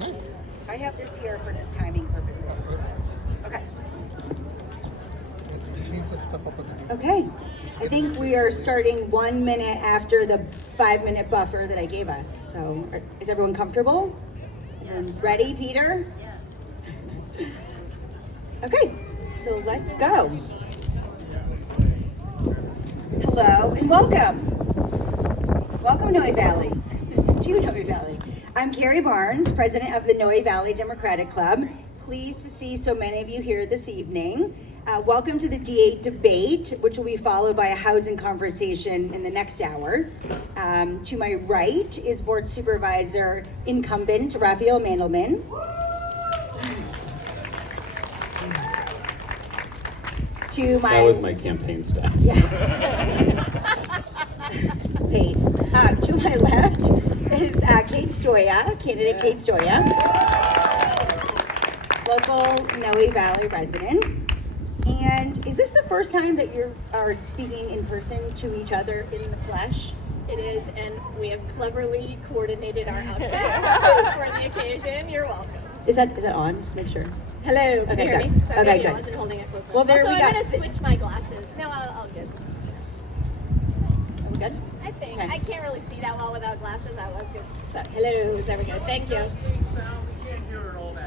Nice. I have this here for just timing purposes. Okay. Change some stuff up with the Okay. I think we are starting 1 minute after the 5-minute buffer that I gave us. So is everyone comfortable? Yes. Ready, Peter? Yes. Okay, so let's go. Hello and welcome. Welcome, Noe Valley, to Noe Valley. I'm Carrie Barnes, president of the Noe Valley Democratic Club. Pleased to see so many of you here this evening. Welcome to the D8 debate, which will be followed by a housing conversation in the next hour. To my right is board supervisor incumbent Rafael Mandelman. That was my campaign staff. Yeah. Paid. To my left is Kate Stoia, candidate Kate Stoia, local Noe Valley resident. And is this the first time that you are speaking in person to each other in the flesh? It is, and we have cleverly coordinated our outfits for the occasion. You're welcome. Is that on? Just make sure. Hello, can you hear good. me? Sorry, Okay, maybe good. I wasn't holding it close enough. Well, there also, we I'm go. going to switch my glasses. No, I'll good. Are we good? I think. Okay. I can't really see that well without glasses. I was good. So, hello, there we go. Thank you.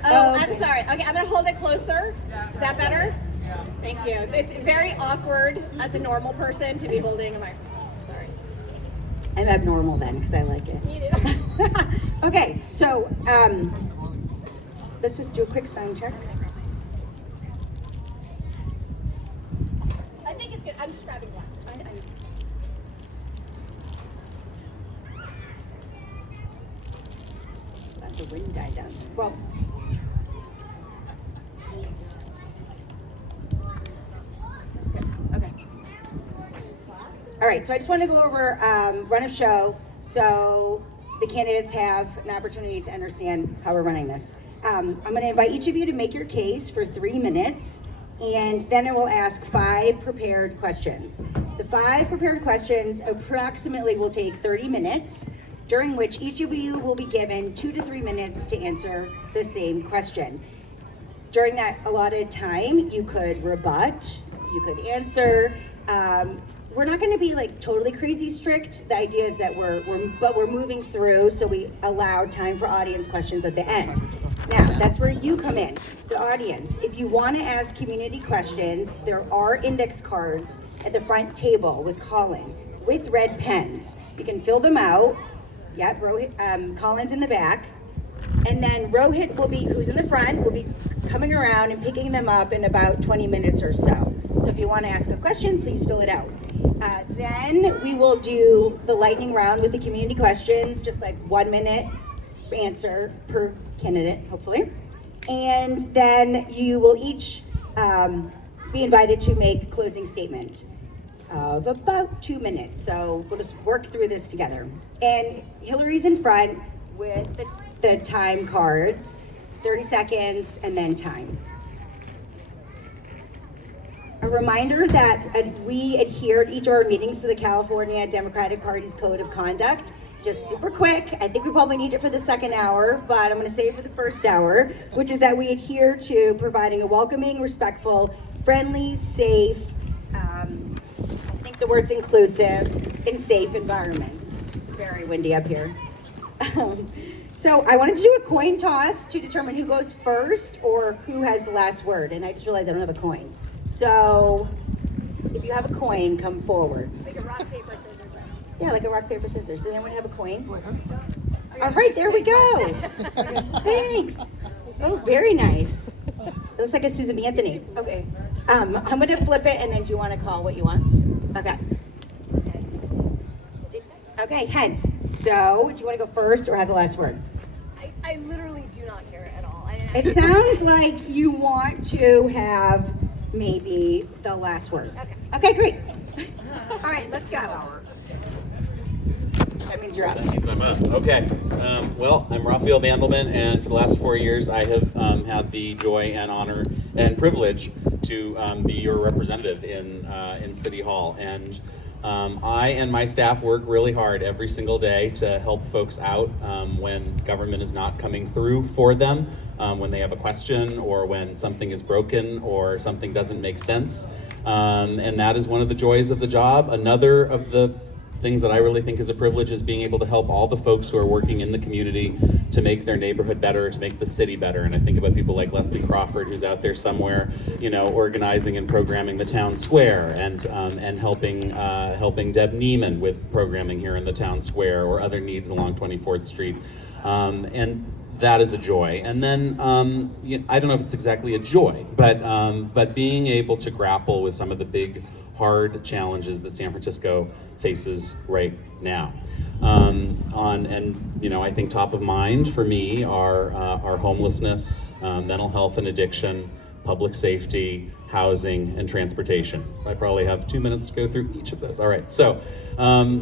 Oh, I'm sorry. Okay, I'm going to hold it closer. Is that better? Yeah. Thank you. It's very awkward as a normal person to be holding a microphone. Sorry. I'm abnormal then, because I like it. You do. Okay, so let's just do a quick sound check. I think it's good. I'm just grabbing glasses. Let the wind die down. Well, that's good. Okay. All right, so I just want to go over run of show so the candidates have an opportunity to understand how we're running this. I'm going to invite each of you to make your case for 3 minutes, and then I will ask 5 prepared questions. The 5 prepared questions approximately will take 30 minutes, during which each of you will be given 2 to 3 minutes to answer the same question. During that allotted time, you could rebut, you could answer. We're not going to be like totally crazy strict. The idea is that we're moving through, so we allow time for audience questions at the end. Now, that's where you come in, the audience. If you want to ask community questions, there are index cards at the front table with Colin, with red pens. You can fill them out. Yep, Colin's in the back. And then Rohit will be, who's in the front, will be coming around and picking them up in about 20 minutes or so. So if you want to ask a question, please fill it out. Then we will do the lightning round with the community questions, just like 1 minute answer per candidate, hopefully. And then you will each be invited to make a closing statement of about 2 minutes. So we'll just work through this together. And Hillary's in front with the time cards, 30 seconds, and then time. A reminder that we adhered each of our meetings to the California Democratic Party's Code of Conduct. Just super quick, I think we probably need it for the second hour, but I'm gonna say it for the first hour, which is that we adhere to providing a welcoming, respectful, friendly, safe, I think the word's inclusive, and safe environment. Very windy up here. So I wanted to do a coin toss to determine who goes first or who has the last word, and I just realized I don't have a coin. So if you have a coin, come forward. Like a rock, paper, scissors. Yeah, like a rock, paper, scissors. Does anyone have a coin? All right, there we go. Thanks. Oh, very nice. It looks like a Susan B. Anthony. Okay. I'm going to flip it, and then do you want to call what you want? Okay. Okay, heads. So, do you want to go first or have the last word? I literally do not care at all. It sounds like you want to have maybe the last word. Okay, great. All right, let's go. That means you're up. That means I'm up. Okay. Well, I'm Rafael Mandelman, and for the last 4 years, I have had the joy and honor and privilege to be your representative in City Hall. And I and my staff work really hard every single day to help folks out when government is not coming through for them, when they have a question or when something is broken or something doesn't make sense. And that is one of the joys of the job. Another of the things that I really think is a privilege is being able to help all the folks who are working in the community to make their neighborhood better, to make the city better. And I think about people like Leslie Crawford, who's out there somewhere, you know, organizing and programming the town square, and helping Deb Neiman with programming here in the town square, or other needs along 24th Street. And that is a joy. And then I don't know if it's exactly a joy, but being able to grapple with some of the big, hard challenges that San Francisco faces right now. And you know, I think top of mind for me are homelessness, mental health and addiction, public safety, housing, and transportation. I probably have 2 minutes to go through each of those. All right, so,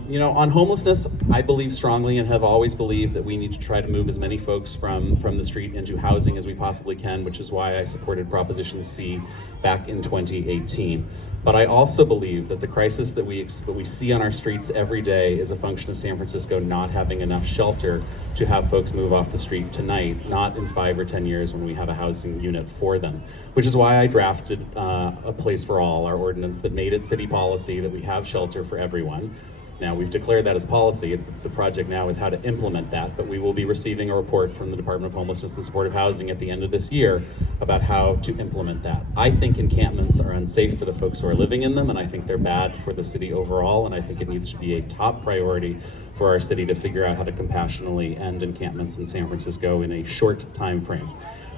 you know, on homelessness, I believe strongly and have always believed that we need to try to move as many folks from the street into housing as we possibly can, which is why I supported Proposition C back in 2018. But I also believe that the crisis that we see on our streets every day is a function of San Francisco not having enough shelter to have folks move off the street tonight, not in 5 or 10 years when we have a housing unit for them, which is why I drafted a Place for All, our ordinance that made it city policy that we have shelter for everyone. Now, we've declared that as policy. The project now is how to implement that, but we will be receiving a report from the Department of Homelessness and Supportive Housing at the end of this year about how to implement that. I think encampments are unsafe for the folks who are living in them, and I think they're bad for the city overall, and I think it needs to be a top priority for our city to figure out how to compassionately end encampments in San Francisco in a short time frame.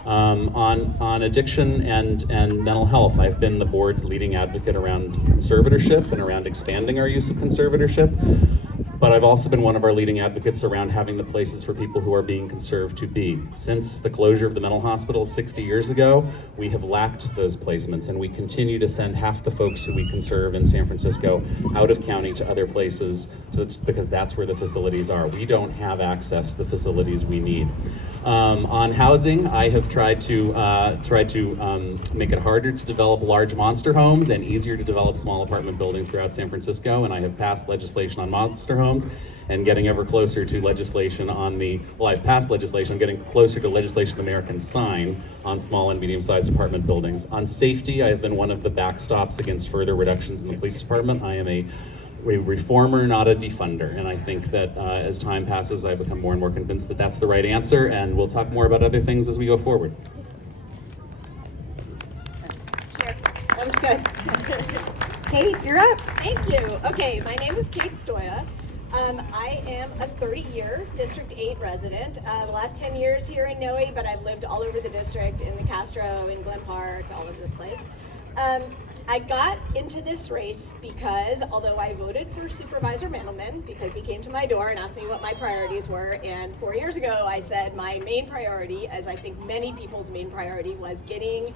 On addiction and mental health, I've been the board's leading advocate around conservatorship and around expanding our use of conservatorship, but I've also been one of our leading advocates around having the places for people who are being conserved to be. Since the closure of the mental hospital 60 years ago, we have lacked those placements, and we continue to send half the folks who we conserve in San Francisco out of county to other places because that's where the facilities are. We don't have access to the facilities we need. On housing, I have tried to make it harder to develop large monster homes and easier to develop small apartment buildings throughout San Francisco, and I have passed legislation on monster homes and getting ever closer to legislation on I've passed legislation, getting closer to legislation the mayor can sign on small and medium-sized apartment buildings. On safety, I have been one of the backstops against further reductions in the police department. I am a reformer, not a defunder, and I think that as time passes, I become more and more convinced that that's the right answer, and we'll talk more about other things as we go forward. That was good. Kate, you're up. Thank you. Okay, my name is Kate Stoia. I am a 30-year District 8 resident. The last 10 years here in Noe, but I've lived all over the district, in the Castro, in Glen Park, all over the place. I got into this race because, although I voted for Supervisor Mandelman because he came to my door and asked me what my priorities were, and 4 years ago I said my main priority, as I think many people's main priority, was getting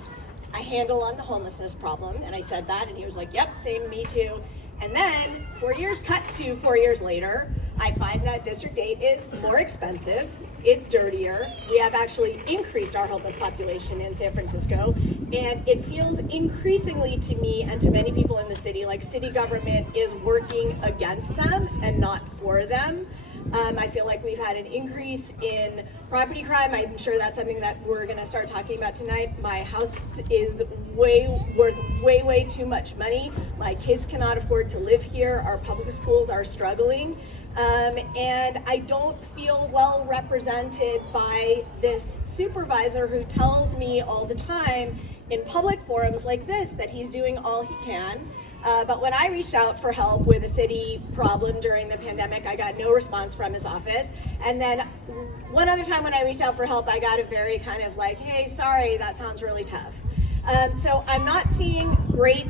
a handle on the homelessness problem, and I said that, and he was like, yep, same, me too. And then 4 years cut to 4 years later, I find that District 8 is more expensive, it's dirtier, we have actually increased our homeless population in San Francisco, and it feels increasingly to me and to many people in the city like city government is working against them and not for them. I feel like we've had an increase in property crime. I'm sure that's something that we're going to start talking about tonight. My house is worth way too much money. My kids cannot afford to live here. Our public schools are struggling. And I don't feel well represented by this supervisor who tells me all the time in public forums like this that he's doing all he can. But when I reached out for help with a city problem during the pandemic, I got no response from his office. And then one other time when I reached out for help, I got a very kind of like, hey, sorry, that sounds really tough. So I'm not seeing great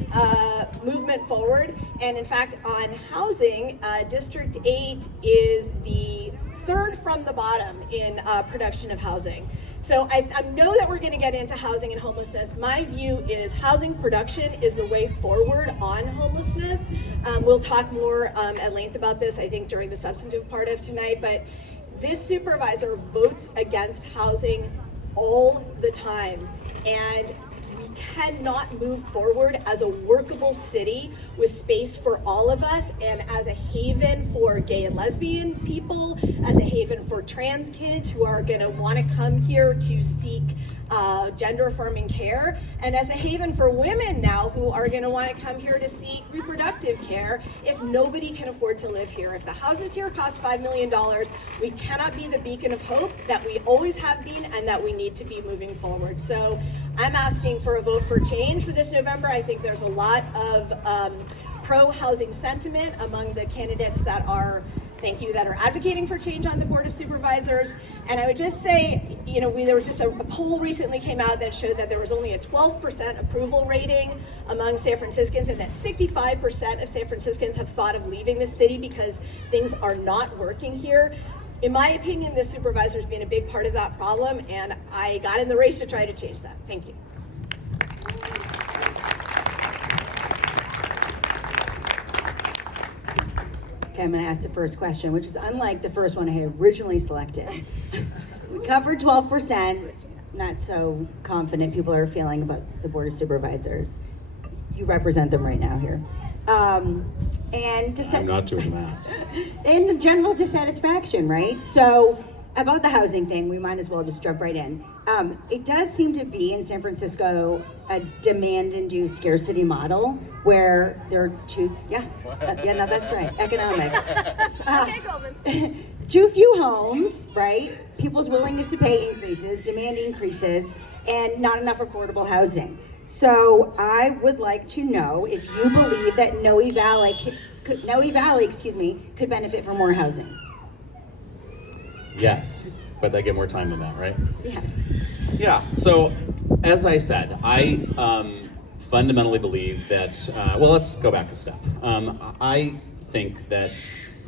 movement forward. And in fact, on housing, District 8 is the third from the bottom in production of housing. So I know that we're going to get into housing and homelessness. My view is housing production is the way forward on homelessness. We'll talk more at length about this, I think, during the substantive part of tonight, but this supervisor votes against housing all the time. And we cannot move forward as a workable city with space for all of us and as a haven for gay and lesbian people, as a haven for trans kids who are going to want to come here to seek gender affirming care, and as a haven for women now who are going to want to come here to seek reproductive care if nobody can afford to live here. If the houses here cost $5 million, we cannot be the beacon of hope that we always have been and that we need to be moving forward. So I'm asking for a vote for change for this November. I think there's a lot of pro-housing sentiment among the candidates that are advocating for change on the Board of Supervisors. And I would just say, there was just a poll recently came out that showed that there was only a 12% approval rating among San Franciscans, and that 65% of San Franciscans have thought of leaving the city because things are not working here. In my opinion, the supervisor's been a big part of that problem, and I got in the race to try to change that. Thank you. Okay, I'm going to ask the first question, which is unlike the first one I had originally selected. We covered 12%. Not so confident people are feeling about the Board of Supervisors. You represent them right now here. And I'm not doing that. And general dissatisfaction, right? So about the housing thing, we might as well just jump right in. It does seem to be in San Francisco a demand-induced scarcity model where there are that's right, economics. Too few homes, right? People's willingness to pay increases, demand increases, and not enough affordable housing. So I would like to know if you believe that Noe Valley could benefit from more housing. Yes, but I get more time than that, right? Yes. Yeah, so as I said, I fundamentally believe that, let's go back a step. I think that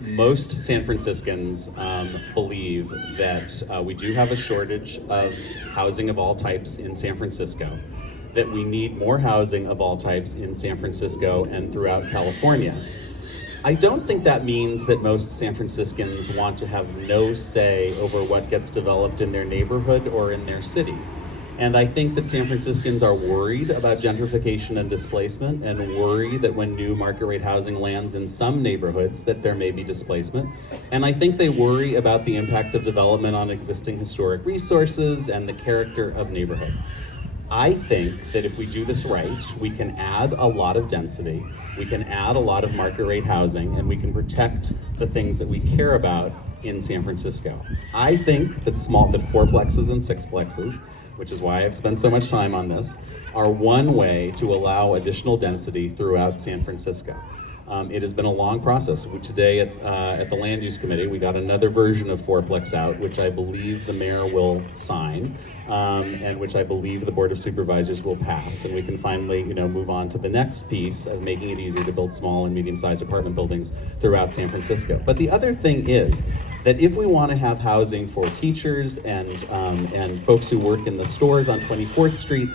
most San Franciscans believe that we do have a shortage of housing of all types in San Francisco, that we need more housing of all types in San Francisco and throughout California. I don't think that means that most San Franciscans want to have no say over what gets developed in their neighborhood or in their city. And I think that San Franciscans are worried about gentrification and displacement, and worry that when new market rate housing lands in some neighborhoods that there may be displacement. And I think they worry about the impact of development on existing historic resources and the character of neighborhoods. I think that if we do this right, we can add a lot of density, we can add a lot of market rate housing, and we can protect the things that we care about in San Francisco. I think that fourplexes and sixplexes, which is why I've spent so much time on this, are one way to allow additional density throughout San Francisco. It has been a long process. Today at the Land Use Committee, we got another version of fourplex out, which I believe the mayor will sign, and which I believe the Board of Supervisors will pass, and we can finally, move on to the next piece of making it easier to build small and medium-sized apartment buildings throughout San Francisco. But the other thing is that if we want to have housing for teachers and folks who work in the stores on 24th Street,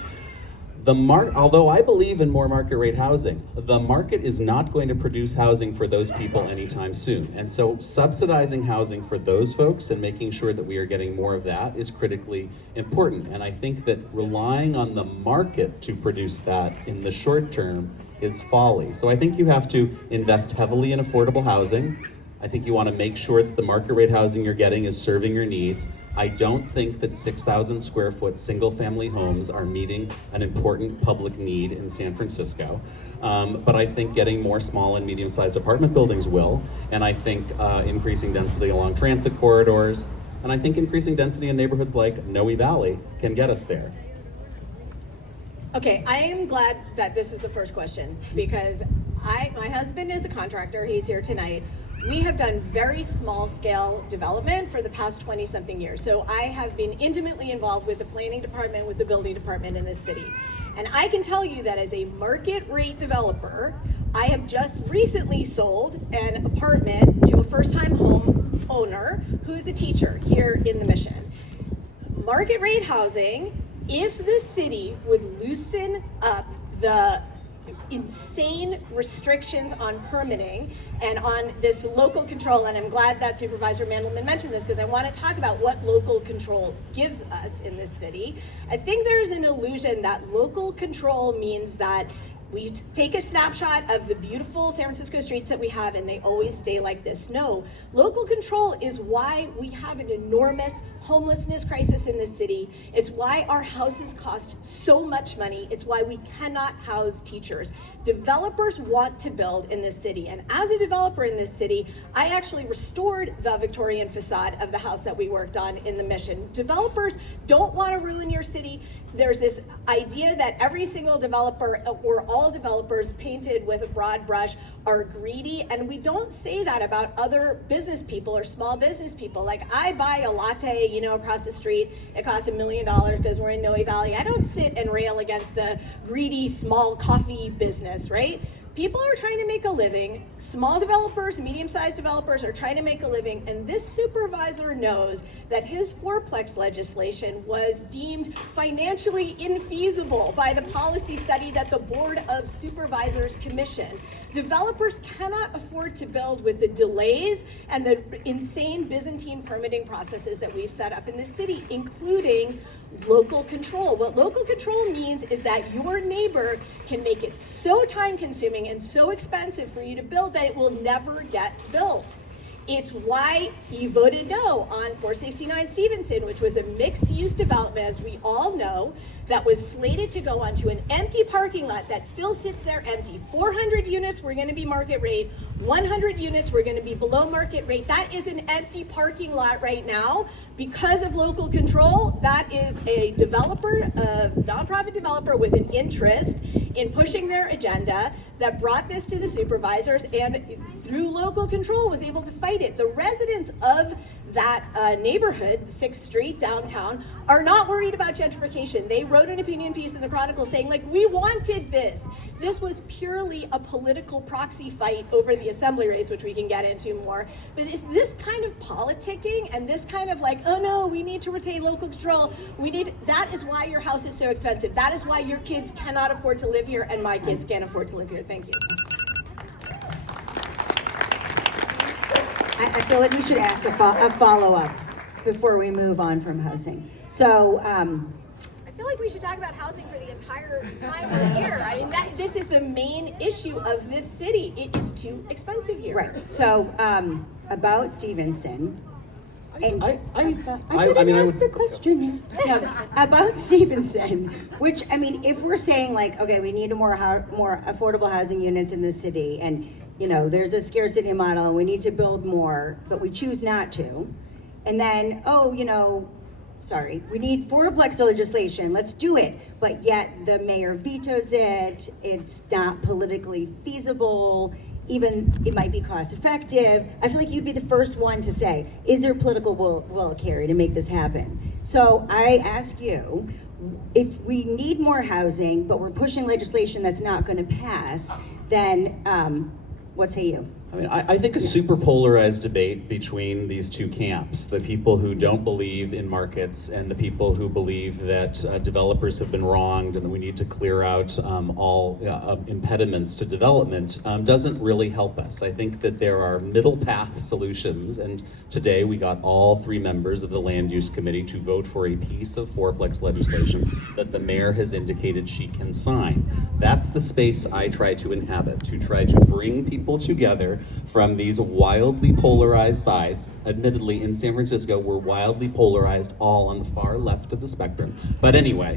although I believe in more market rate housing, the market is not going to produce housing for those people anytime soon. And so subsidizing housing for those folks and making sure that we are getting more of that is critically important. And I think that relying on the market to produce that in the short term is folly. So I think you have to invest heavily in affordable housing. I think you want to make sure that the market rate housing you're getting is serving your needs. I don't think that 6,000 square foot single family homes are meeting an important public need in San Francisco. But I think getting more small and medium sized apartment buildings will, and I think increasing density along transit corridors, and I think increasing density in neighborhoods like Noe Valley can get us there. Okay, I am glad that this is the first question, because my husband is a contractor, he's here tonight. We have done very small scale development for the past 20-something years. So I have been intimately involved with the planning department, with the building department in this city. And I can tell you that as a market rate developer, I have just recently sold an apartment to a first-time home owner who's a teacher here in the Mission. Market rate housing, if the city would loosen up the insane restrictions on permitting and on this local control. And I'm glad that Supervisor Mandelman mentioned this, because I want to talk about what local control gives us in this city. I think there's an illusion that local control means that we take a snapshot of the beautiful San Francisco streets that we have and they always stay like this. No, local control is why we have an enormous homelessness crisis in this city. It's why our houses cost so much money. It's why we cannot house teachers. Developers want to build in this city. And as a developer in this city, I actually restored the Victorian facade of the house that we worked on in the Mission. Developers don't want to ruin your city. There's this idea that every single developer or all developers painted with a broad brush are greedy, and we don't say that about other business people or small business people. Like, I buy a latte, across the street, it costs $1 million because we're in Noe Valley. I don't sit and rail against the greedy small coffee business, right? People are trying to make a living. Small developers, medium-sized developers are trying to make a living, and this supervisor knows that his fourplex legislation was deemed financially infeasible by the policy study that the Board of Supervisors commissioned. Developers cannot afford to build with the delays and the insane Byzantine permitting processes that we've set up in this city, including local control. What local control means is that your neighbor can make it so time-consuming and so expensive for you to build that it will never get built. It's why he voted no on 469 Stevenson, which was a mixed-use development, as we all know, that was slated to go onto an empty parking lot that still sits there empty. 400 units were going to be market rate, 100 units were going to be below market rate. That is an empty parking lot right now. Because of local control, that is a developer, a nonprofit developer with an interest in pushing their agenda that brought this to the supervisors, and through local control was able to fight it. The residents of that neighborhood, 6th Street downtown, are not worried about gentrification. They wrote an opinion piece in the Chronicle saying, like, we wanted this. This was purely a political proxy fight over the assembly race, which we can get into more. But it's this kind of politicking and this kind of like, oh no, we need to retain local control. That is why your house is so expensive. That is why your kids cannot afford to live here and my kids can't afford to live here. Thank you. I feel like we should ask a follow-up before we move on from housing. So, I feel like we should talk about housing for the entire time of the year. I mean, this is the main issue of this city. It is too expensive here. right. So, about Stevenson. And I didn't ask the question yet. No, about Stevenson, which, I mean, if we're saying like, okay, we need more affordable housing units in the city, and there's a scarcity model, we need to build more, but we choose not to. And then, we need fourplex legislation, let's do it. But yet the mayor vetoes it, it's not politically feasible, even it might be cost effective. I feel like you'd be the first one to say, is there political will, Carrie, to make this happen? So I ask you, if we need more housing, but we're pushing legislation that's not gonna pass, then what say you? I mean, I think a super polarized debate between these two camps, the people who don't believe in markets and the people who believe that developers have been wronged and that we need to clear out all impediments to development, doesn't really help us. I think that there are middle path solutions, and today we got all 3 members of the Land Use Committee to vote for a piece of fourplex legislation that the mayor has indicated she can sign. That's the space I try to inhabit, to try to bring people together from these wildly polarized sides. Admittedly, in San Francisco, we're wildly polarized, all on the far left of the spectrum. But anyway,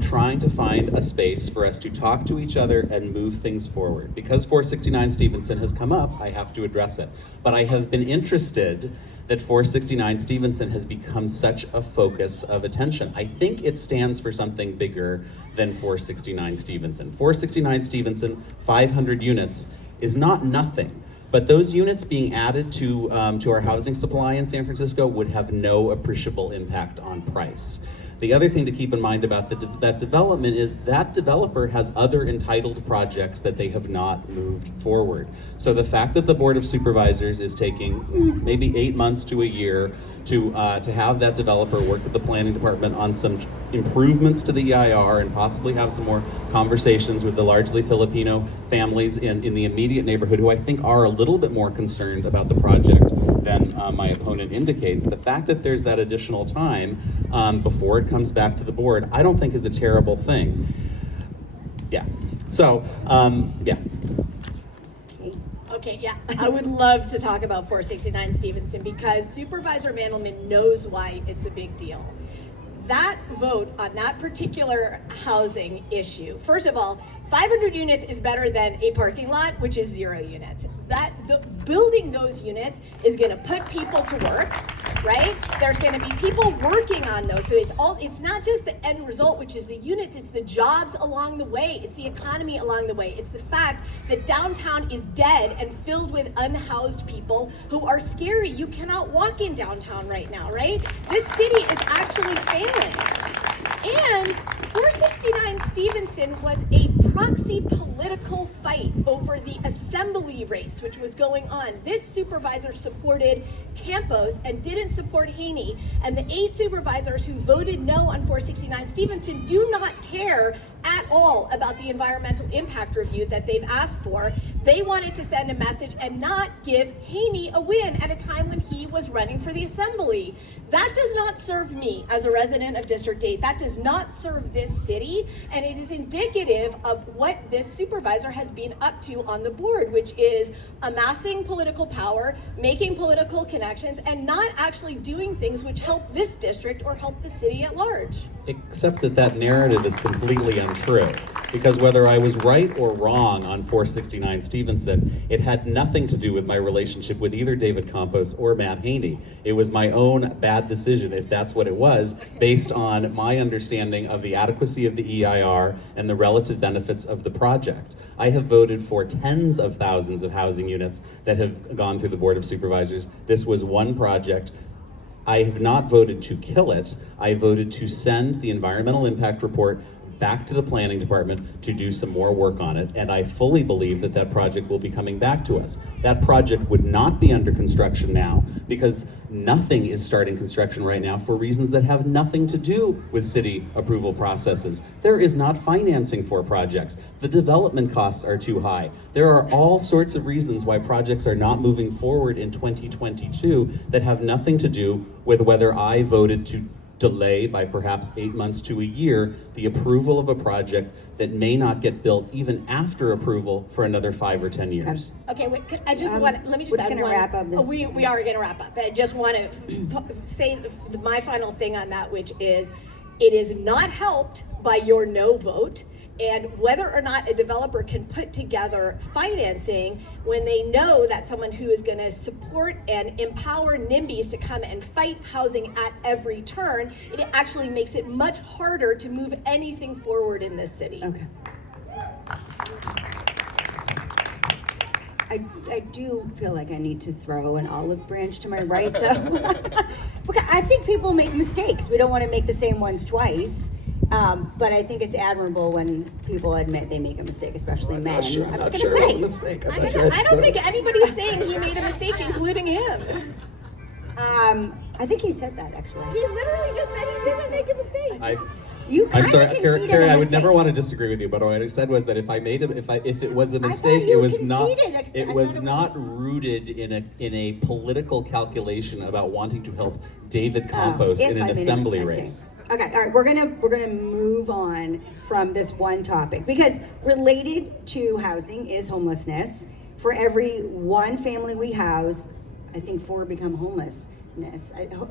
trying to find a space for us to talk to each other and move things forward. Because 469 Stevenson has come up, I have to address it. But I have been interested that 469 Stevenson has become such a focus of attention. I think it stands for something bigger than 469 Stevenson. 469 Stevenson, 500 units, is not nothing. But those units being added to our housing supply in San Francisco would have no appreciable impact on price. The other thing to keep in mind about that development is that developer has other entitled projects that they have not moved forward. So the fact that the Board of Supervisors is taking maybe 8 months to a year to have that developer work with the planning department on some improvements to the EIR and possibly have some more conversations with the largely Filipino families in the immediate neighborhood who I think are a little bit more concerned about the project than my opponent indicates. The fact that there's that additional time before it comes back to the board, I don't think is a terrible thing. Yeah. So, yeah. Okay, yeah, I would love to talk about 469 Stevenson because Supervisor Mandelman knows why it's a big deal. That vote on that particular housing issue, first of all, 500 units is better than a parking lot, which is 0 units. Building those units is going to put people to work, right? There's going to be people working on those. So it's not just the end result, which is the units, it's the jobs along the way. It's the economy along the way. It's the fact that downtown is dead and filled with unhoused people who are scary. You cannot walk in downtown right now, right? This city is actually failing. And 469 Stevenson was a proxy political fight over the assembly race, which was going on. This supervisor supported Campos and didn't support Haney. And the 8 supervisors who voted no on 469 Stevenson do not care at all about the environmental impact review that they've asked for. They wanted to send a message and not give Haney a win at a time when he was running for the assembly. That does not serve me as a resident of District 8. That does not serve this city, and it is indicative of what this supervisor has been up to on the board, which is amassing political power, making political connections, and not actually doing things which help this district or help the city at large. Except that narrative is completely untrue. Because whether I was right or wrong on 469 Stevenson, it had nothing to do with my relationship with either David Campos or Matt Haney. It was my own bad decision, if that's what it was, based on my understanding of the adequacy of the EIR and the relative benefits of the project. I have voted for tens of thousands of housing units that have gone through the Board of Supervisors. This was one project. I have not voted to kill it. I voted to send the environmental impact report back to the planning department to do some more work on it, and I fully believe that that project will be coming back to us. That project would not be under construction now because nothing is starting construction right now for reasons that have nothing to do with city approval processes. There is not financing for projects. The development costs are too high. There are all sorts of reasons why projects are not moving forward in 2022 that have nothing to do with whether I voted to delay by perhaps 8 months to a year the approval of a project that may not get built even after approval for another 5 or 10 years. Okay, wait, I just want to, let me just add one. Wrap up this. We are going to wrap up. I just want to say my final thing on that, which is it is not helped by your no vote. And whether or not a developer can put together financing when they know that someone who is going to support and empower NIMBYs to come and fight housing at every turn, it actually makes it much harder to move anything forward in this city. Okay. I do feel like I need to throw an olive branch to my right, though. Because I think people make mistakes. We don't want to make the same ones twice. But I think it's admirable when people admit they make a mistake, especially men. I'm not sure it was a mistake. I don't think anybody's saying he made a mistake, including him. I think you said that, actually. He literally just said he didn't make a mistake. I'm sorry, Carrie. I would never want to disagree with you, but what I said was that if it was a mistake, it was not rooted in a political calculation about wanting to help David Campos in an assembly race. Okay, all right, we're gonna move on from this one topic because related to housing is homelessness. For every one family we house, I think 4 become homeless.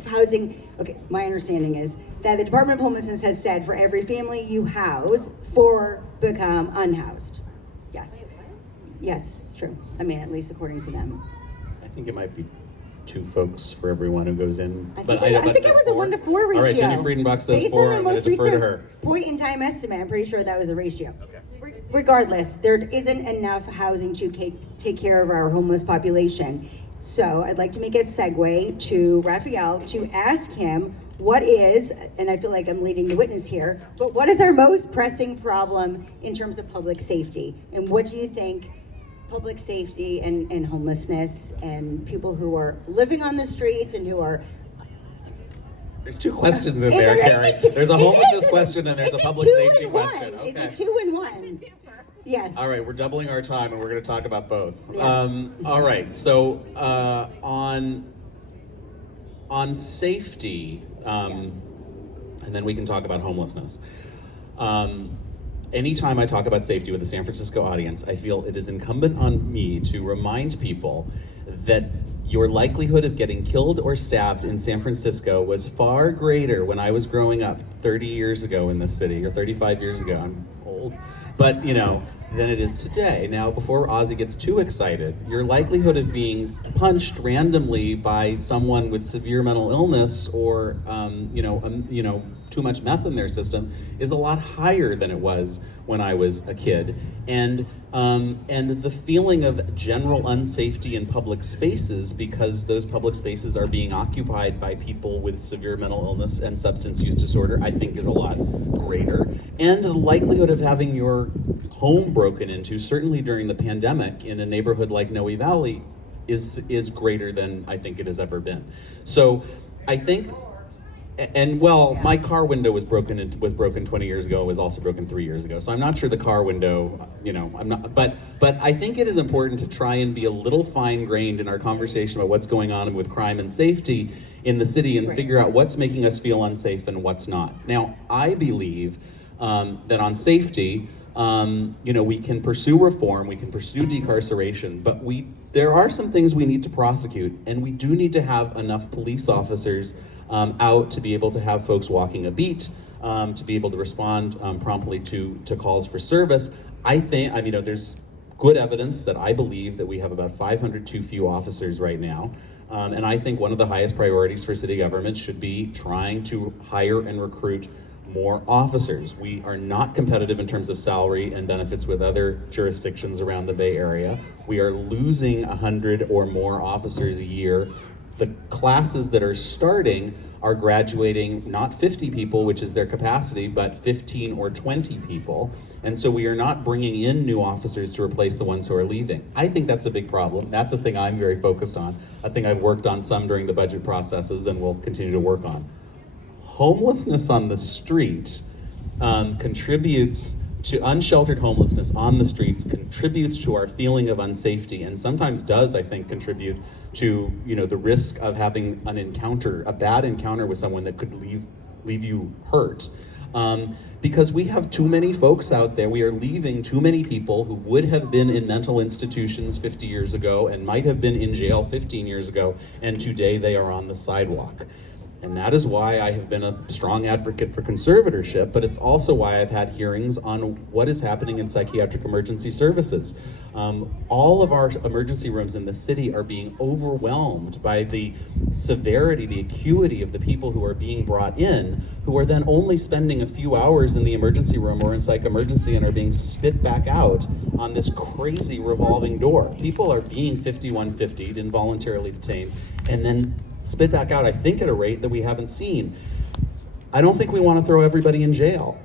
Housing, okay, my understanding is that the Department of Homelessness has said for every family you house, 4 become unhoused. Yes, it's true. I mean, at least according to them. I think it might be 2 folks for everyone who goes in. I think it was a 1 to 4 ratio. All right, Jenny Friedenbach says 4. I'm going to defer to her. Point in time estimate, I'm pretty sure that was the ratio. Okay. Regardless, there isn't enough housing to take care of our homeless population. So I'd like to make a segue to Rafael to ask him what is, and I feel like I'm leading the witness here, but what is our most pressing problem in terms of public safety? And what do you think public safety and homelessness and people who are living on the streets and who are... There's two questions in And there, there Carrie. is a two- There's a it homelessness is. question and there's a It's public two safety in one. question. Okay. It's a 2-in-1. Yes. All right, we're doubling our time and we're going to talk about both. Yes. All right, so on safety, and then we can talk about homelessness. Anytime I talk about safety with the San Francisco audience, I feel it is incumbent on me to remind people that your likelihood of getting killed or stabbed in San Francisco was far greater when I was growing up 30 years ago in this city, or 35 years ago. I'm old, but than it is today. Now, before Ozzy gets too excited, your likelihood of being punched randomly by someone with severe mental illness or too much meth in their system is a lot higher than it was when I was a kid. And the feeling of general unsafety in public spaces, because those public spaces are being occupied by people with severe mental illness and substance use disorder, I think is a lot greater. And the likelihood of having your home broken into, certainly during the pandemic in a neighborhood like Noe Valley, is greater than I think it has ever been. So I think, and well, my car window was broken 20 years ago. It was also broken 3 years ago. So I'm not sure the car window, I'm not, but I think it is important to try and be a little fine-grained in our conversation about what's going on with crime and safety in the city and figure out what's making us feel unsafe and what's not. Now, I believe that on safety, we can pursue reform, we can pursue decarceration, but there are some things we need to prosecute, and we do need to have enough police officers out to be able to have folks walking a beat, to be able to respond promptly to calls for service. There's good evidence that I believe that we have about 500 too few officers right now. And I think one of the highest priorities for city government should be trying to hire and recruit more officers. We are not competitive in terms of salary and benefits with other jurisdictions around the Bay Area. We are losing 100 or more officers a year. The classes that are starting are graduating not 50 people, which is their capacity, but 15 or 20 people. And so we are not bringing in new officers to replace the ones who are leaving. I think that's a big problem. That's a thing I'm very focused on, a thing I've worked on some during the budget processes and will continue to work on. Homelessness on the street contributes to unsheltered homelessness on the streets, contributes to our feeling of unsafety, and sometimes does, I think, contribute to the risk of having an encounter, a bad encounter with someone that could leave you hurt. Because we have too many folks out there, we are leaving too many people who would have been in mental institutions 50 years ago and might have been in jail 15 years ago, and today they are on the sidewalk. And that is why I have been a strong advocate for conservatorship, but it's also why I've had hearings on what is happening in psychiatric emergency services. All of our emergency rooms in the city are being overwhelmed by the severity, the acuity of the people who are being brought in, who are then only spending a few hours in the emergency room or in psych emergency and are being spit back out on this crazy revolving door. People are being 5150'd, involuntarily detained, and then spit back out, I think, at a rate that we haven't seen. I don't think we want to throw everybody in jail,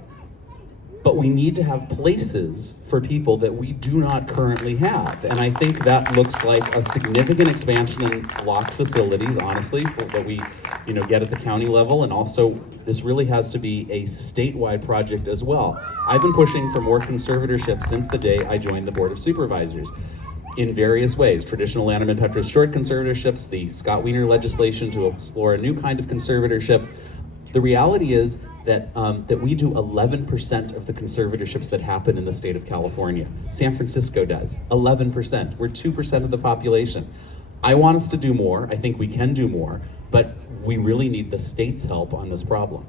but we need to have places for people that we do not currently have. And I think that looks like a significant expansion in locked facilities, honestly, that we get at the county level. And also, this really has to be a statewide project as well. I've been pushing for more conservatorship since the day I joined the Board of Supervisors, in various ways. Traditional Lanham and Petrus Short conservatorships, the Scott Wiener legislation to explore a new kind of conservatorship. The reality is that we do 11% of the conservatorships that happen in the state of California. San Francisco does, 11%. We're 2% of the population. I want us to do more. I think we can do more, but we really need the state's help on this problem.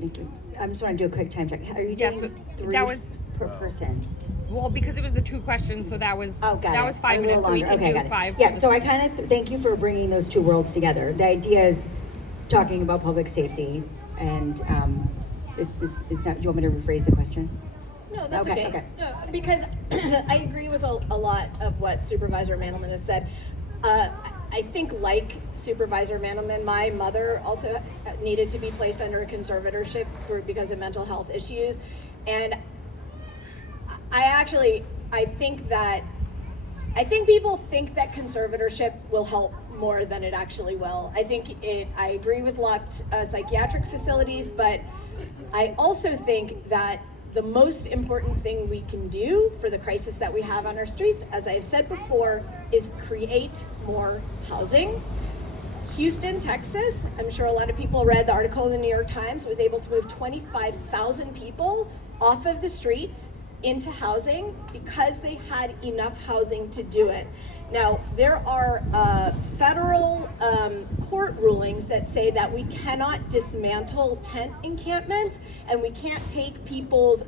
Thank you. I just want to do a quick time check. Are you doing 3 per person? Well, because it was the 2 questions, so that was that was 5 minutes, so we can do 5. Yeah, so I kind of thank you for bringing those 2 worlds together. The idea is talking about public safety, and it's not. Do you want me to rephrase the question? No, that's Okay, okay. okay. No, because I agree with a lot of what Supervisor Mandelman has said. I think like Supervisor Mandelman, my mother also needed to be placed under a conservatorship because of mental health issues. And I think people think that conservatorship will help more than it actually will. I agree with locked psychiatric facilities, but I also think that the most important thing we can do for the crisis that we have on our streets, as I've said before, is create more housing. Houston, Texas, I'm sure a lot of people read the article in the New York Times, was able to move 25,000 people off of the streets into housing because they had enough housing to do it. Now, there are federal court rulings that say that we cannot dismantle tent encampments and we can't take people's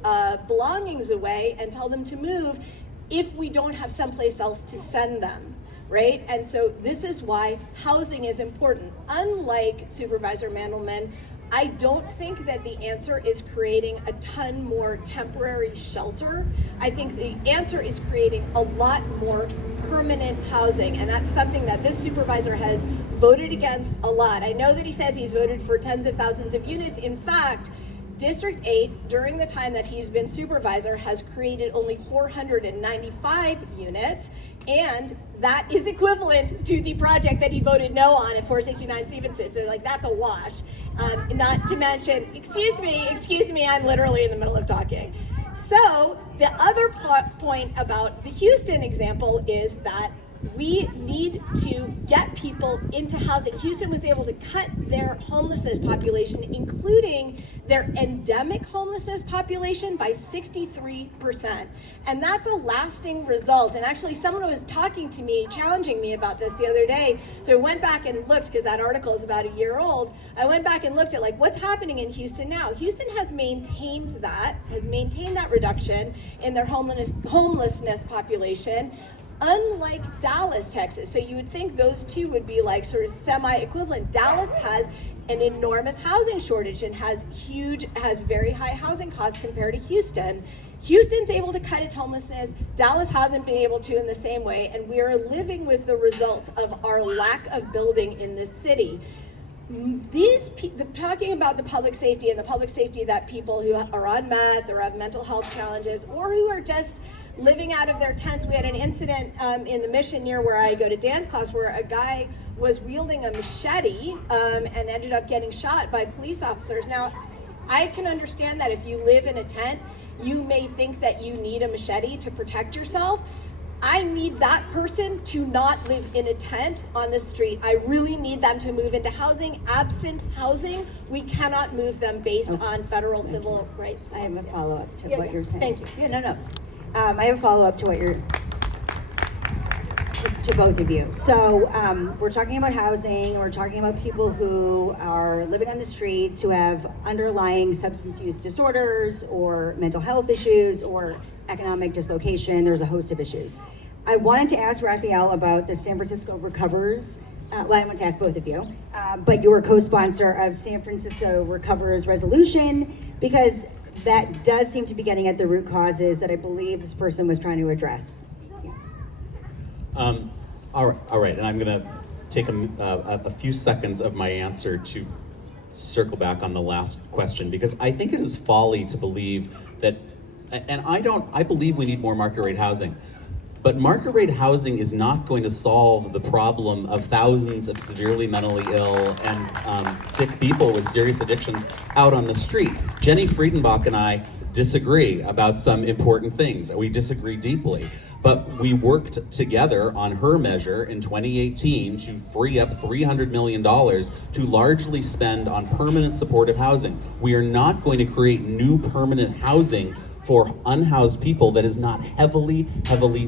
belongings away and tell them to move if we don't have someplace else to send them, right? And so this is why housing is important. Unlike Supervisor Mandelman, I don't think that the answer is creating a ton more temporary shelter. I think the answer is creating a lot more permanent housing, and that's something that this supervisor has voted against a lot. I know that he says he's voted for tens of thousands of units. In fact, District 8, during the time that he's been supervisor, has created only 495 units, and that is equivalent to the project that he voted no on at 469 Stevenson. So like, that's a wash. Not to mention, excuse me, I'm literally in the middle of talking. So the other point about the Houston example is that we need to get people into housing. Houston was able to cut their homelessness population, including their endemic homelessness population, by 63%. And that's a lasting result. And actually, someone was talking to me, challenging me about this the other day. So I went back and looked, because that article is about a year old. I went back and looked at like what's happening in Houston now. Houston has maintained that reduction in their homelessness population, unlike Dallas, Texas. So you would think those two would be like sort of semi-equivalent. Dallas has an enormous housing shortage and has very high housing costs compared to Houston. Houston's able to cut its homelessness. Dallas hasn't been able to in the same way, and we are living with the results of our lack of building in this city. Talking about the public safety and the public safety that people who are on meth or have mental health challenges or who are just living out of their tents. We had an incident in the Mission near where I go to dance class where a guy was wielding a machete and ended up getting shot by police officers. Now, I can understand that if you live in a tent, you may think that you need a machete to protect yourself. I need that person to not live in a tent on the street. I really need them to move into housing. Absent housing, we cannot move them based on federal civil rights. I have a follow-up to what you're saying. Thank you. Yeah, no. I have a follow-up to what you're, to both of you. So we're talking about housing, we're talking about people who are living on the streets, who have underlying substance use disorders or mental health issues or economic dislocation. There's a host of issues. I wanted to ask Rafael about the San Francisco Recovers. I want to ask both of you, but you're a co-sponsor of San Francisco Recovers resolution, because that does seem to be getting at the root causes that I believe this person was trying to address. Yeah. All right, and I'm going to take a few seconds of my answer to circle back on the last question, because I think it is folly to believe that, and I believe we need more market rate housing. But market rate housing is not going to solve the problem of thousands of severely mentally ill and sick people with serious addictions out on the street. Jenny Friedenbach and I disagree about some important things. We disagree deeply. But we worked together on her measure in 2018 to free up $300 million to largely spend on permanent supportive housing. We are not going to create new permanent housing for unhoused people that is not heavily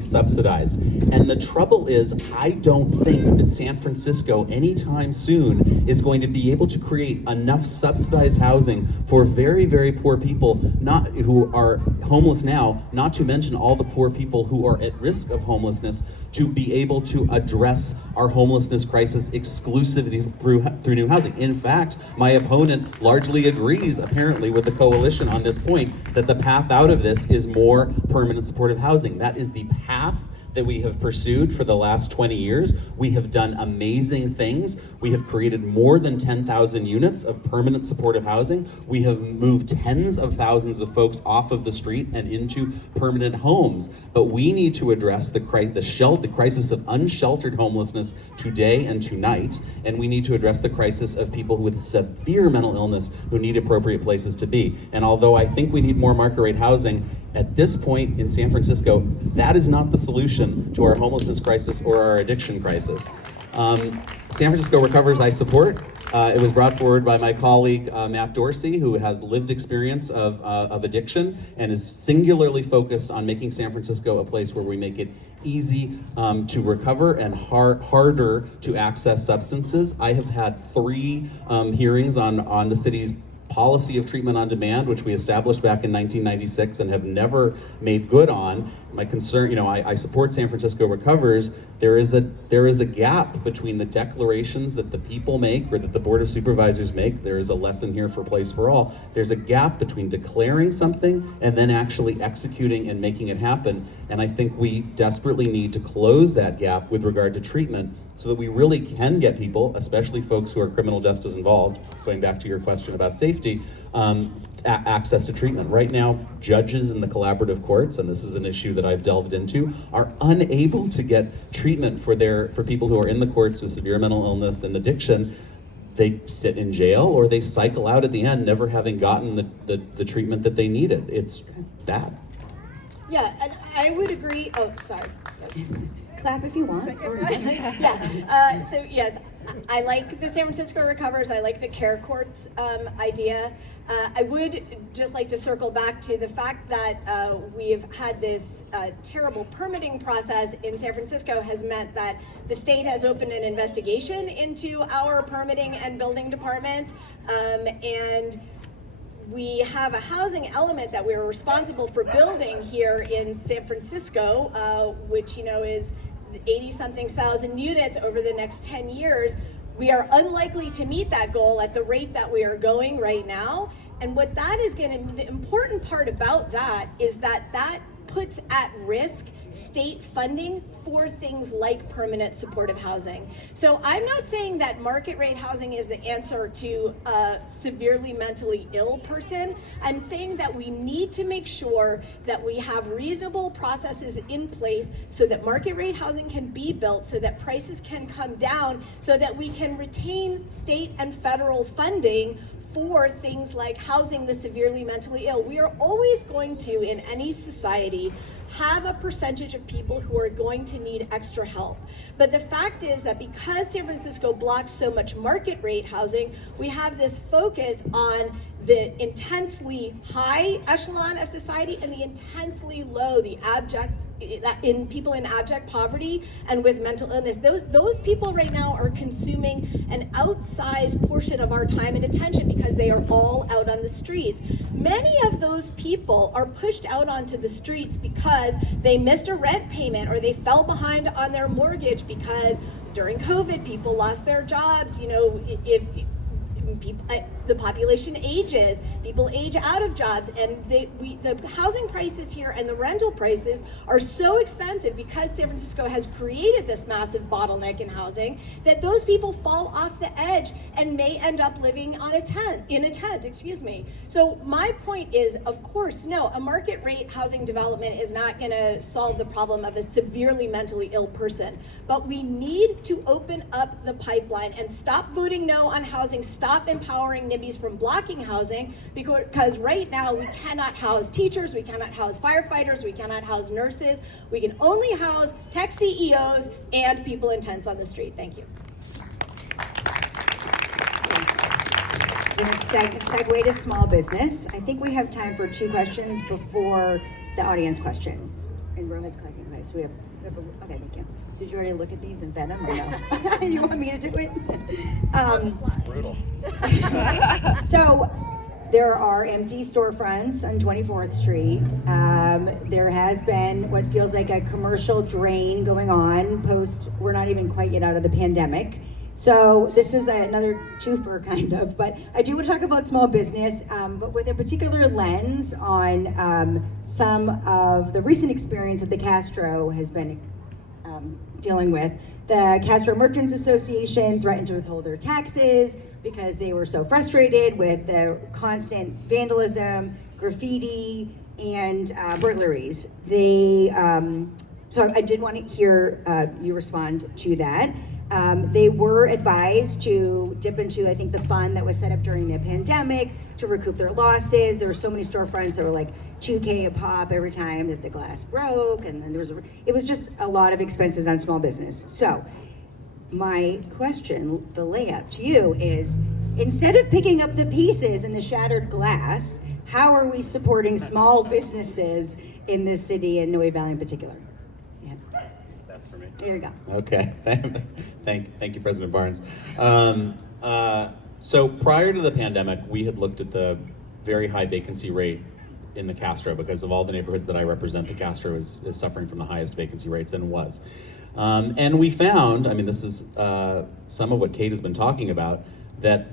subsidized. And the trouble is, I don't think that San Francisco anytime soon is going to be able to create enough subsidized housing for very, very poor people who are homeless now, not to mention all the poor people who are at risk of homelessness, to be able to address our homelessness crisis exclusively through new housing. In fact, my opponent largely agrees, apparently, with the coalition on this point, that the path out of this is more permanent supportive housing. That is the path that we have pursued for the last 20 years. We have done amazing things. We have created more than 10,000 units of permanent supportive housing. We have moved tens of thousands of folks off of the street and into permanent homes. But we need to address the crisis of unsheltered homelessness today and tonight, and we need to address the crisis of people with severe mental illness who need appropriate places to be. And although I think we need more market rate housing, at this point in San Francisco, that is not the solution to our homelessness crisis or our addiction crisis. San Francisco Recovers I support. It was brought forward by my colleague Matt Dorsey, who has lived experience of addiction and is singularly focused on making San Francisco a place where we make it easy to recover and harder to access substances. I have had 3 hearings on the city's policy of treatment on demand, which we established back in 1996 and have never made good on. My concern, I support San Francisco Recovers. There is a gap between the declarations that the people make or that the Board of Supervisors make. There is a lesson here for Place for All. There's a gap between declaring something and then actually executing and making it happen. And I think we desperately need to close that gap with regard to treatment so that we really can get people, especially folks who are criminal justice involved, going back to your question about safety, access to treatment. Right now, judges in the collaborative courts, and this is an issue that I've delved into, are unable to get treatment for people who are in the courts with severe mental illness and addiction. They sit in jail or they cycle out at the end, never having gotten the treatment that they needed. It's bad. Yeah, and I would agree. Oh, sorry. Clap if you want. Yeah. So yes, I like the San Francisco Recovers. I like the care courts idea. I would just like to circle back to the fact that we've had this terrible permitting process in San Francisco has meant that the state has opened an investigation into our permitting and building departments, and we have a housing element that we're responsible for building here in San Francisco, which is 80-something thousand units over the next 10 years. We are unlikely to meet that goal at the rate that we are going right now. And what that is the important part about that is that puts at risk state funding for things like permanent supportive housing. So I'm not saying that market rate housing is the answer to a severely mentally ill person. I'm saying that we need to make sure that we have reasonable processes in place so that market rate housing can be built, so that prices can come down, so that we can retain state and federal funding for things like housing the severely mentally ill. We are always going to, in any society, have a percentage of people who are going to need extra help. But the fact is that because San Francisco blocks so much market rate housing, we have this focus on the intensely high echelon of society and the intensely low, the abject, in people in abject poverty and with mental illness. Those people right now are consuming an outsized portion of our time and attention because they are all out on the streets. Many of those people are pushed out onto the streets because they missed a rent payment or they fell behind on their mortgage because during COVID people lost their jobs. If people, the population ages, people age out of jobs, and the housing prices here and the rental prices are so expensive because San Francisco has created this massive bottleneck in housing that those people fall off the edge and may end up living in a tent, excuse me. So my point is, of course, no, a market rate housing development is not going to solve the problem of a severely mentally ill person, but we need to open up the pipeline and stop voting no on housing, stop empowering NIMBYs from blocking housing, because right now we cannot house teachers, we cannot house firefighters, we cannot house nurses. We can only house tech CEOs and people in tents on the street. Thank you. Segue to small business. I think we have time for 2 questions before the audience questions. And Rohit's collecting advice. Okay, thank you. Did you already look at these and vet them or no? You want me to do it? Brutal. So there are empty storefronts on 24th Street. There has been what feels like a commercial drain going on we're not even quite yet out of the pandemic. So this is another twofer kind of, but I do want to talk about small business, but with a particular lens on some of the recent experience that the Castro has been dealing with. The Castro Merchants Association threatened to withhold their taxes because they were so frustrated with the constant vandalism, graffiti, and burglaries. So I did want to hear you respond to that. They were advised to dip into, I think, the fund that was set up during the pandemic to recoup their losses. There were so many storefronts that were like $2K a pop every time that the glass broke, and then it was just a lot of expenses on small business. So my question, the layup to you is, instead of picking up the pieces in the shattered glass, how are we supporting small businesses in this city and Noe Valley in particular? Yeah. That's for me. There you go. Okay, thank you, President Barnes. So prior to the pandemic, we had looked at the very high vacancy rate in the Castro, because of all the neighborhoods that I represent, the Castro is suffering from the highest vacancy rates, and was. And we found, I mean, this is some of what Kate has been talking about, that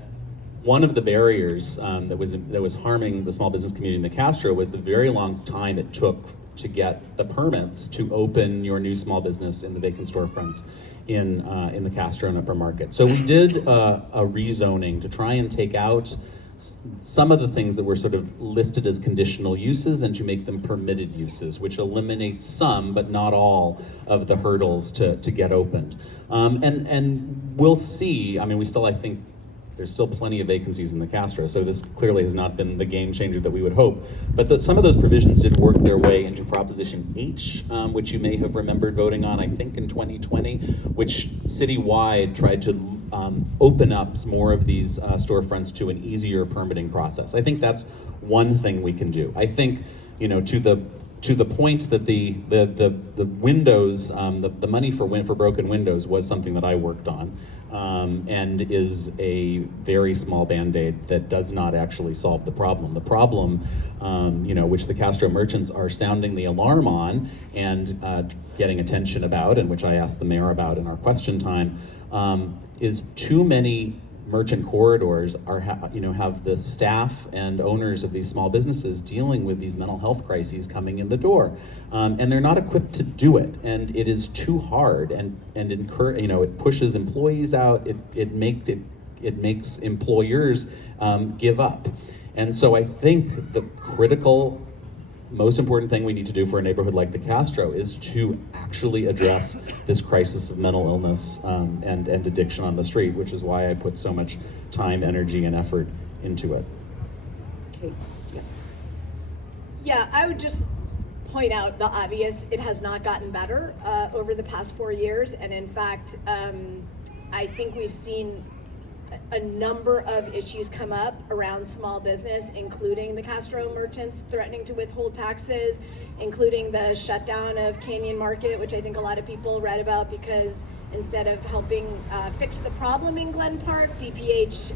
one of the barriers that was harming the small business community in the Castro was the very long time it took to get the permits to open your new small business in the vacant storefronts in the Castro and Upper Market. So we did a rezoning to try and take out some of the things that were sort of listed as conditional uses and to make them permitted uses, which eliminates some, but not all, of the hurdles to get opened. And we'll see, I mean, I think there's still plenty of vacancies in the Castro, so this clearly has not been the game changer that we would hope. But some of those provisions did work their way into Proposition H, which you may have remembered voting on, I think, in 2020, which citywide tried to open up more of these storefronts to an easier permitting process. I think that's one thing we can do. I think, to the point that the windows, the money for broken windows was something that I worked on, and is a very small Band-Aid that does not actually solve the problem. The problem, which the Castro merchants are sounding the alarm on and getting attention about, and which I asked the mayor about in our question time, is too many merchant corridors have the staff and owners of these small businesses dealing with these mental health crises coming in the door, and they're not equipped to do it, and it is too hard, and it pushes employees out. It makes employers give up, and so I think the critical, most important thing we need to do for a neighborhood like the Castro is to actually address this crisis of mental illness and addiction on the street, which is why I put so much time, energy, and effort into it. Okay. Yeah, I would just point out the obvious. It has not gotten better over the past 4 years, and in fact, I think we've seen a number of issues come up around small business, including the Castro merchants threatening to withhold taxes, including the shutdown of Canyon Market, which I think a lot of people read about because instead of helping fix the problem in Glen Park, DPH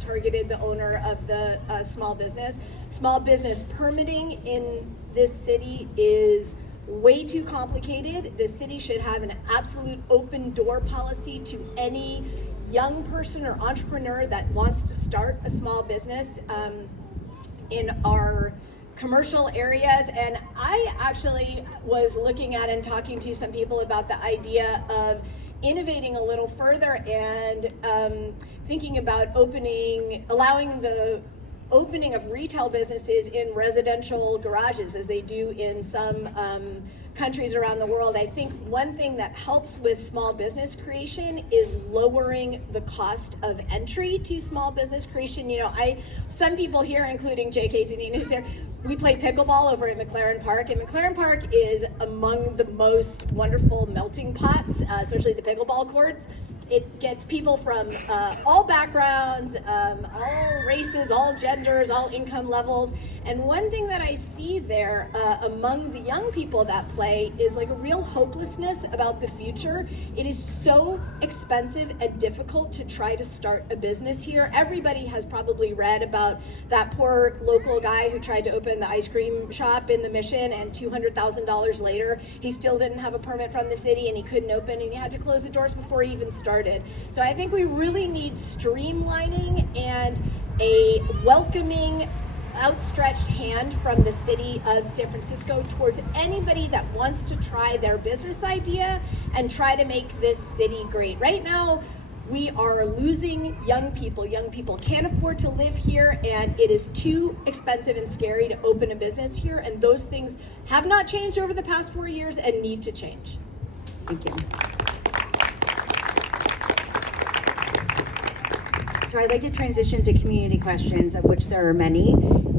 targeted the owner of the small business. Small business permitting in this city is way too complicated. The city should have an absolute open door policy to any young person or entrepreneur that wants to start a small business in our commercial areas. And I actually was looking at and talking to some people about the idea of innovating a little further and thinking about allowing the opening of retail businesses in residential garages, as they do in some countries around the world. I think one thing that helps with small business creation is lowering the cost of entry to small business creation. Some people here, including J.K. Deneen, who's here, we play pickleball over at McLaren Park, and McLaren Park is among the most wonderful melting pots, especially the pickleball courts. It gets people from all backgrounds, all races, all genders, all income levels. And one thing that I see there among the young people that play is like a real hopelessness about the future. It is so expensive and difficult to try to start a business here. Everybody has probably read about that poor local guy who tried to open the ice cream shop in the Mission, and $200,000 later, he still didn't have a permit from the city, and he couldn't open, and he had to close the doors before he even started. So I think we really need streamlining and a welcoming outstretched hand from the city of San Francisco towards anybody that wants to try their business idea and try to make this city great. Right now, we are losing young people. Young people can't afford to live here, and it is too expensive and scary to open a business here, and those things have not changed over the past 4 years and need to change. Thank you. So I'd like to transition to community questions, of which there are many.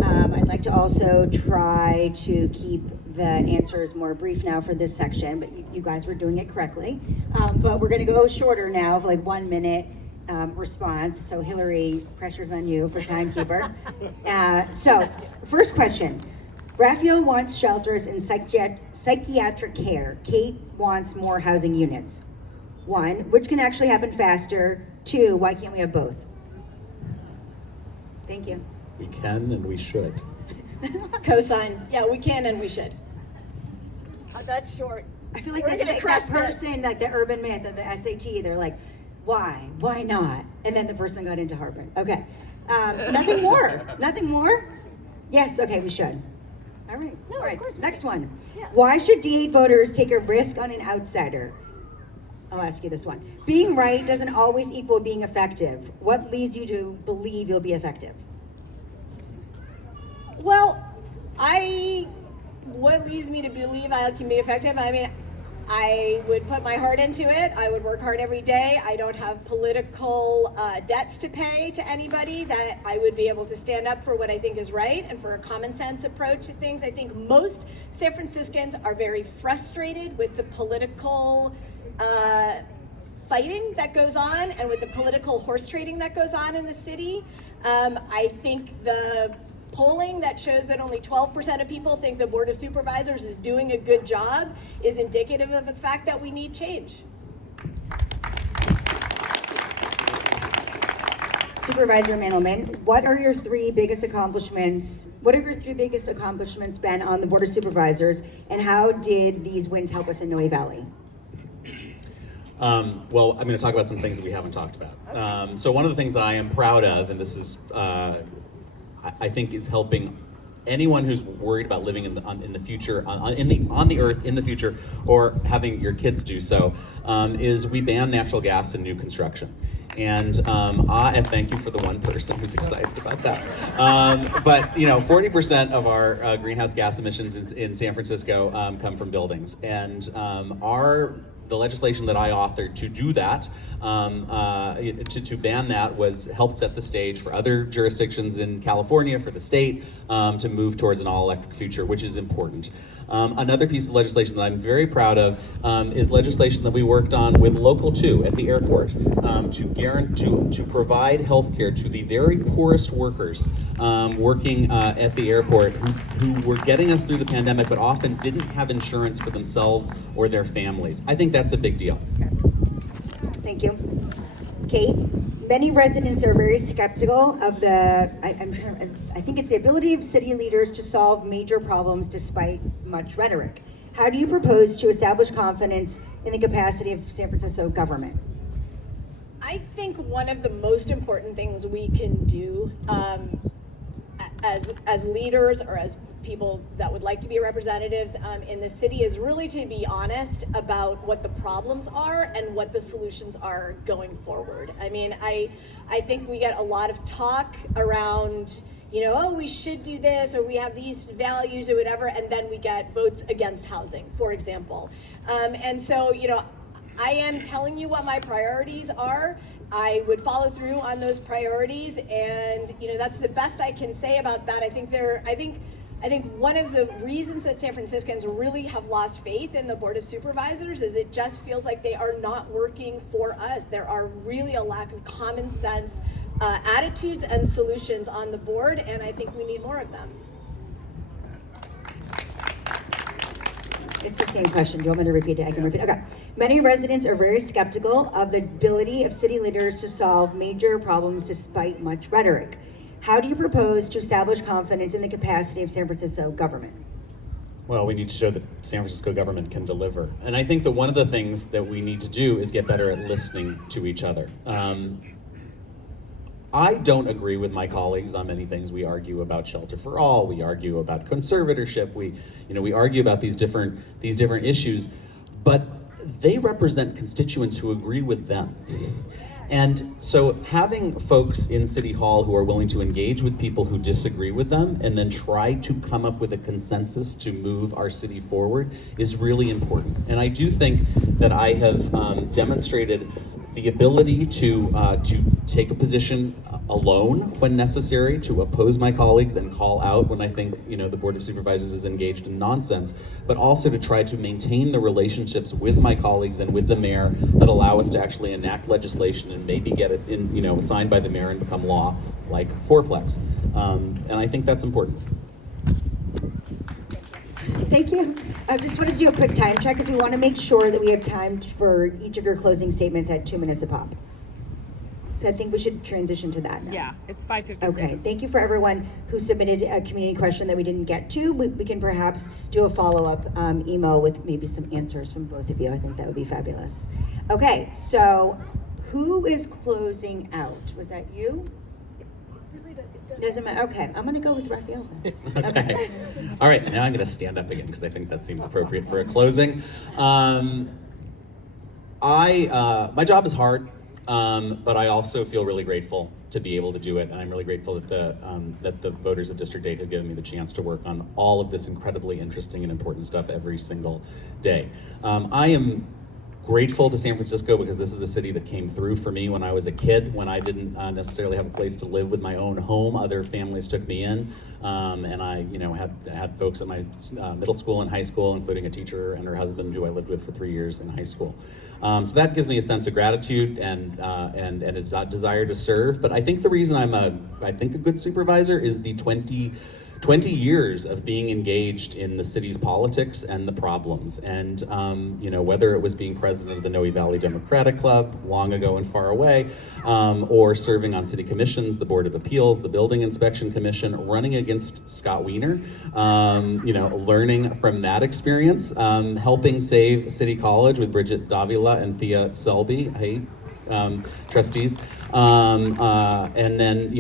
I'd like to also try to keep the answers more brief now for this section, but you guys were doing it correctly. But we're going to go shorter now, of like 1 minute response. So Hillary, pressure's on you for timekeeper. So first question. Rafael wants shelters and psychiatric care. Kate wants more housing units. 1, which can actually happen faster? 2, why can't we have both? Thank you. We can and we should. Cosign. Yeah, we can and we should. That's short. I feel like We're that's gonna like crush that person, like the urban myth of the SAT. They're like, why? Why not? And then the person got into Harvard. Okay. Nothing more. Nothing more? Yes, okay, we should. All right. No, All right. of course we Next can. one. Yeah. Why should D8 voters take a risk on an outsider? I'll ask you this one. Being right doesn't always equal being effective. What leads you to believe you'll be effective? Well, what leads me to believe I can be effective? I mean, I would put my heart into it. I would work hard every day. I don't have political debts to pay to anybody, that I would be able to stand up for what I think is right and for a common sense approach to things. I think most San Franciscans are very frustrated with the political fighting that goes on and with the political horse trading that goes on in the city. I think the polling that shows that only 12% of people think the Board of Supervisors is doing a good job is indicative of the fact that we need change. Supervisor Mandelman, what are your 3 biggest accomplishments? What have your 3 biggest accomplishments been on the Board of Supervisors, and how did these wins help us in Noe Valley? Well, I'm going to talk about some things that we haven't talked about. So one of the things that I am proud of, and this is, I think, is helping anyone who's worried about living in the future, on the earth in the future, or having your kids do so, is we ban natural gas in new construction. And thank you for the one person who's excited about that. But 40% of our greenhouse gas emissions in San Francisco come from buildings, and the legislation that I authored to do that, to ban that, helped set the stage for other jurisdictions in California, for the state, to move towards an all-electric future, which is important. Another piece of legislation that I'm very proud of is legislation that we worked on with Local 2 at the airport, to provide health care to the very poorest workers working at the airport, who were getting us through the pandemic but often didn't have insurance for themselves or their families. I think that's a big deal. Thank you. Kate, many residents are very skeptical of I think it's the ability of city leaders to solve major problems despite much rhetoric. How do you propose to establish confidence in the capacity of San Francisco government? I think one of the most important things we can do as leaders, or as people that would like to be representatives in the city, is really to be honest about what the problems are and what the solutions are going forward. I mean, I think we get a lot of talk around, we should do this, or we have these values or whatever, and then we get votes against housing, for example. And so, I am telling you what my priorities are. I would follow through on those priorities, and that's the best I can say about that. I think one of the reasons that San Franciscans really have lost faith in the Board of Supervisors is it just feels like they are not working for us. There are really a lack of common sense attitudes and solutions on the board, and I think we need more of them. It's the same question. Do you want me to repeat it? I can repeat it. Okay. Many residents are very skeptical of the ability of city leaders to solve major problems despite much rhetoric. How do you propose to establish confidence in the capacity of San Francisco government? Well, we need to show that San Francisco government can deliver. And I think that one of the things that we need to do is get better at listening to each other. I don't agree with my colleagues on many things. We argue about shelter for all. We argue about conservatorship. We argue about these different issues, but they represent constituents who agree with them. And so having folks in City Hall who are willing to engage with people who disagree with them and then try to come up with a consensus to move our city forward is really important. And I do think that I have demonstrated the ability to take a position alone when necessary, to oppose my colleagues and call out when I think the Board of Supervisors is engaged in nonsense, but also to try to maintain the relationships with my colleagues and with the mayor that allow us to actually enact legislation and maybe get it in, signed by the mayor and become law, like fourplex. And I think that's important. Thank you. I just wanted to do a quick time check because we want to make sure that we have time for each of your closing statements at 2 minutes a pop. So I think we should transition to that now. Yeah, it's 5:56. Okay, thank you for everyone who submitted a community question that we didn't get to. We can perhaps do a follow-up email with maybe some answers from both of you. I think that would be fabulous. Okay, so who is closing out? Was that you? Doesn't matter. Okay, I'm going to go with Rafael then. Okay. All right, now I'm going to stand up again because I think that seems appropriate for a closing. My job is hard, but I also feel really grateful to be able to do it, and I'm really grateful that the voters of District 8 have given me the chance to work on all of this incredibly interesting and important stuff every single day. I am grateful to San Francisco because this is a city that came through for me when I was a kid, when I didn't necessarily have a place to live with my own home. Other families took me in, and I had folks at my middle school and high school, including a teacher and her husband who I lived with for 3 years in high school. So that gives me a sense of gratitude and a desire to serve. But I think the reason I'm a good supervisor is the 20 years of being engaged in the city's politics and the problems. And, whether it was being president of the Noe Valley Democratic Club, long ago and far away, or serving on city commissions, the Board of Appeals, the Building Inspection Commission, running against Scott Wiener, learning from that experience, helping save City College with Bridget Davila and Thea Selby, trustees, and then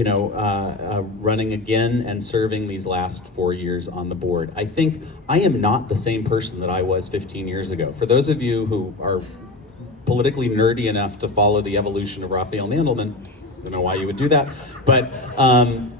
running again and serving these last 4 years on the board. I think I am not the same person that I was 15 years ago. For those of you who are politically nerdy enough to follow the evolution of Rafael Mandelman, I don't know why you would do that, but I'm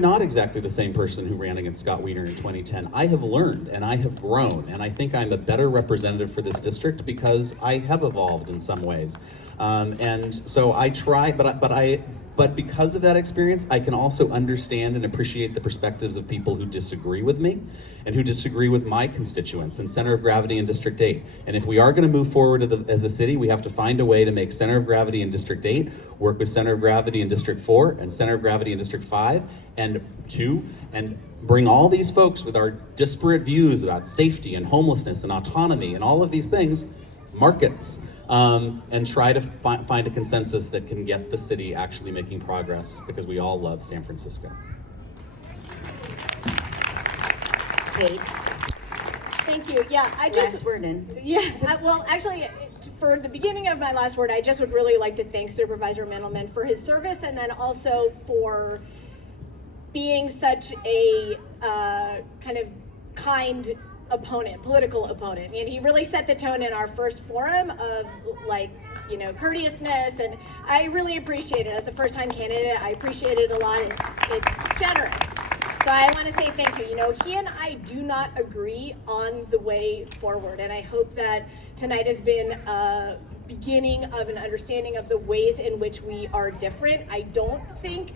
not exactly the same person who ran against Scott Wiener in 2010. I have learned and I have grown, and I think I'm a better representative for this district because I have evolved in some ways. And so I try, but because of that experience, I can also understand and appreciate the perspectives of people who disagree with me and who disagree with my constituents and center of gravity in District 8. And if we are going to move forward as a city, we have to find a way to make center of gravity in District 8 work with center of gravity in District 4 and center of gravity in District 5 and 2, and bring all these folks with our disparate views about safety and homelessness and autonomy and all of these things, markets, and try to find a consensus that can get the city actually making progress, because we all love San Francisco. Kate, Thank you. Yeah, last word in. Yes. Well, actually, for the beginning of my last word, I just would really like to thank Supervisor Mandelman for his service, and then also for being such a kind of kind political opponent. And he really set the tone in our first forum of courteousness, and I really appreciate it. As a first-time candidate, I appreciate it a lot. It's generous. So I want to say thank you. He and I do not agree on the way forward, and I hope that tonight has been a beginning of an understanding of the ways in which we are different. I don't think,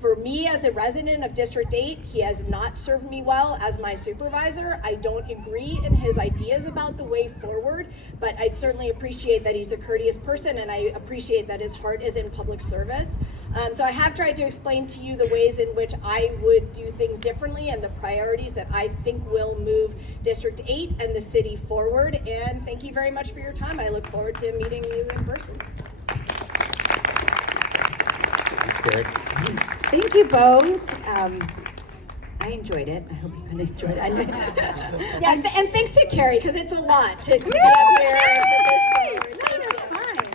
for me as a resident of District 8, he has not served me well as my supervisor. I don't agree in his ideas about the way forward, but I'd certainly appreciate that he's a courteous person, and I appreciate that his heart is in public service. So I have tried to explain to you the ways in which I would do things differently and the priorities that I think will move District 8 and the city forward. And thank you very much for your time. I look forward to meeting you in person. Thanks, Carrie. Thank you both. I enjoyed it. I hope you kind of enjoyed it. Yeah, and thanks to Carrie, because it's a lot to be up there. No, that's fine.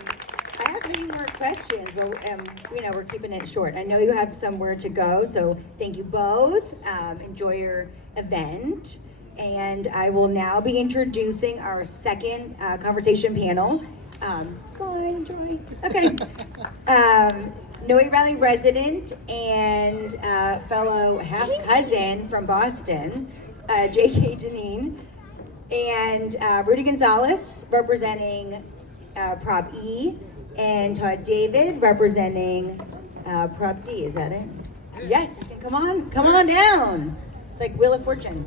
I have many more questions. questions. Well, we're keeping it short. I know you have somewhere to go, so thank you both. Enjoy your event. And I will now be introducing our second conversation panel. Bye, enjoy. Okay. Noe Valley resident and fellow half-cousin from Boston, J.K. Deneen, and Rudy Gonzalez representing Prop E, and Todd David representing Prop D. Is that it? Yes, you can come on down. It's like Wheel of Fortune.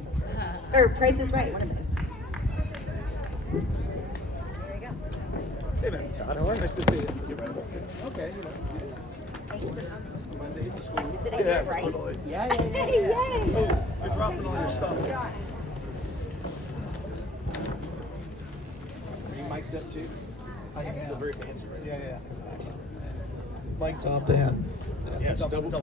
Or Price is Right, one of those. There you go. Hey, man, Todd, how are you? Nice to see you. Okay, Thank you for coming. Monday to school. Did I get it right? Totally. Yeah. Yay! You're dropping all your stuff. Are you mic'd up too? I am. Very fancy, right? Yeah. Mic'd up and. Yeah, double.